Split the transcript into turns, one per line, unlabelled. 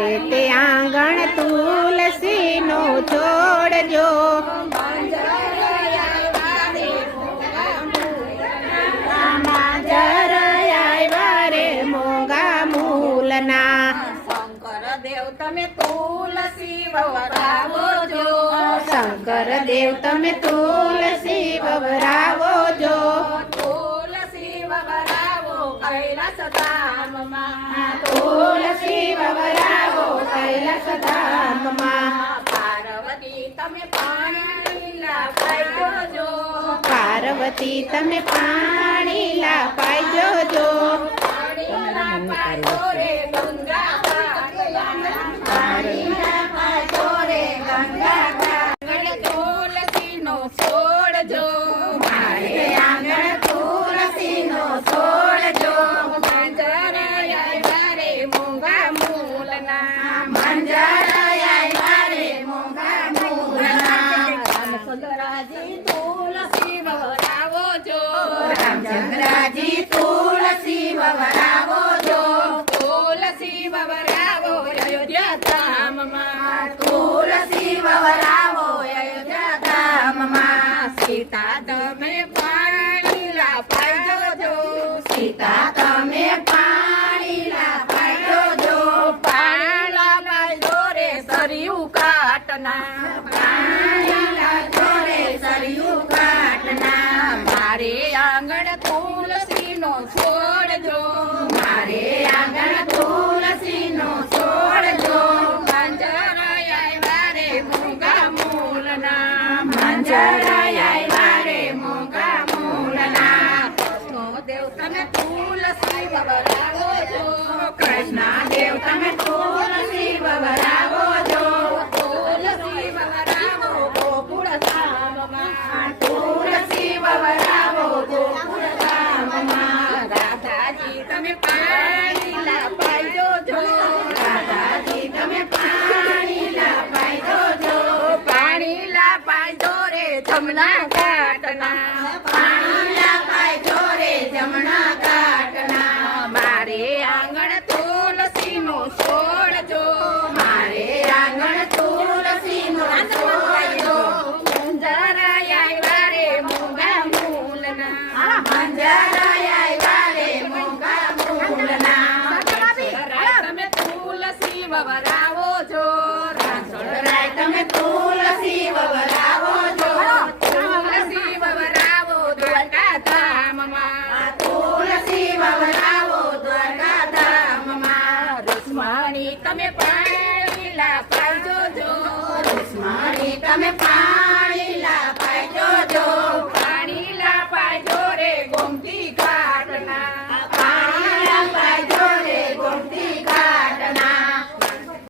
મારે તે આંગણ તુલસીનો છોડજો માંજર આવ્યા રે મોંઘા મૂલના.
શંકર દેવ તમે તુલસી વવરાવો જો
શંકર દેવ તમે તુલસી વવરાવો જો
તુલસી વવરાવો કૈલાસ ધામમાં.
તુલસી વવરાવો કૈલાસ ધામમાં
પાર્વતી તમે પાણી લાપાઈ જોજો
પાર્વતી તમે પાણી લાપાઈ જોજો રામચંદ્રાજી તુલસી વવરાવો જો
તુલસી વવરાવો અયોધ્યા ધામમાં
તુલસી વવરાવો અયોધ્યા ધામમાં
સીતા તમે પાણી લાપાઈ જોજો
સીતા તમે
મારે આંગણ તુલસીનો છોડજો.
મારે આંગણ તુલસીનો છોડજો.
મંજર રે મૂંગા મૂલના
મંજર આવ્યા રે મોંઘા મૂલના
દેવ તમે તુલસી વવરાવો છો
કૃષ્ણ દેવ તમે તુલસી વવરાવો જો
તુલસી વવરાવો ગોકુળ ધામમાં
તુલસી વવરાવો ગોકુળ ધામમાં
રાધાજી તમે પાણી લાપાઈ જોજો
રાધાજી તમે પાણી લાપાઈ જોજો
પાણી લાપાઈ જો કાટના
પાણી લાપાઈ જો જમણા કાટના
મારે આંગણ તુલસીનો છોડજો
મારે આંગણ તુલસીનો છોડજો
મંજરાય વારે મૂંગા મૂલના
મંજરાય વારે રે મૂલના
તમે તુલસી વવરાવો છો
રાય તમે તુલસી વવરાવો જો
તુલસી વવરાવો દ્વારકા ધામમાં
તુલસી વવરાવો દ્વારકા ધામમાં
રૂક્ષ્મણી તમે પાણી લાપાઈ જો
રૂક્ષ્મણી તમે પાણી